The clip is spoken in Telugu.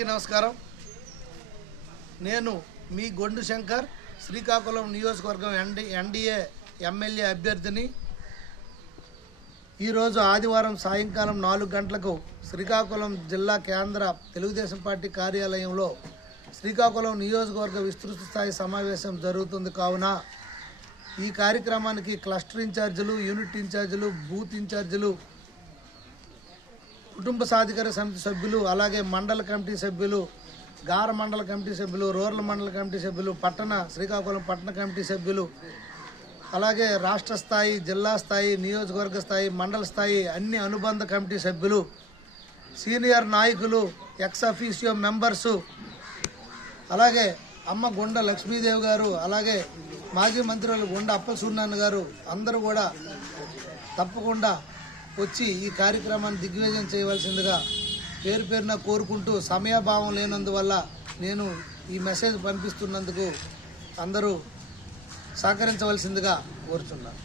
అందరికీ నమస్కారం. నేను మీ గొండు శంకర్, శ్రీకాకుళం నియోజకవర్గం ఎన్డీఏ ఎమ్మెల్యే అభ్యర్థిని. ఈరోజు ఆదివారం సాయంకాలం 4 గంటలకు శ్రీకాకుళం జిల్లా కేంద్ర తెలుగుదేశం పార్టీ కార్యాలయంలో శ్రీకాకుళం నియోజకవర్గ విస్తృత స్థాయి సమావేశం జరుగుతుంది. కావున ఈ కార్యక్రమానికి క్లస్టర్ ఇన్ఛార్జీలు, యూనిట్ ఇన్ఛార్జీలు, బూత్ ఇన్ఛార్జీలు, కుటుంబ సాధికార సమితి సభ్యులు, అలాగే మండల కమిటీ సభ్యులు, గార మండల కమిటీ సభ్యులు, రూరల్ మండల కమిటీ సభ్యులు, శ్రీకాకుళం పట్టణ కమిటీ సభ్యులు, అలాగే రాష్ట్ర స్థాయి, జిల్లా స్థాయి, నియోజకవర్గ స్థాయి, మండల స్థాయి అన్ని అనుబంధ కమిటీ సభ్యులు, సీనియర్ నాయకులు, ఎక్స్ అఫీషియో మెంబర్సు, అలాగే అమ్మ గుండ లక్ష్మీదేవి గారు, అలాగే మాజీ మంత్రులు గుండ అప్పలసూర్యనారాయణ గారు అందరూ కూడా తప్పకుండా వచ్చి ఈ కార్యక్రమాన్ని దిగ్విజయం చేయవలసిందిగా పేరు పేరున కోరుకుంటూ, సమయాభావం లేనందువల్ల నేను ఈ మెసేజ్ పంపిస్తున్నందుకు అందరూ సహకరించవలసిందిగా కోరుతున్నాను.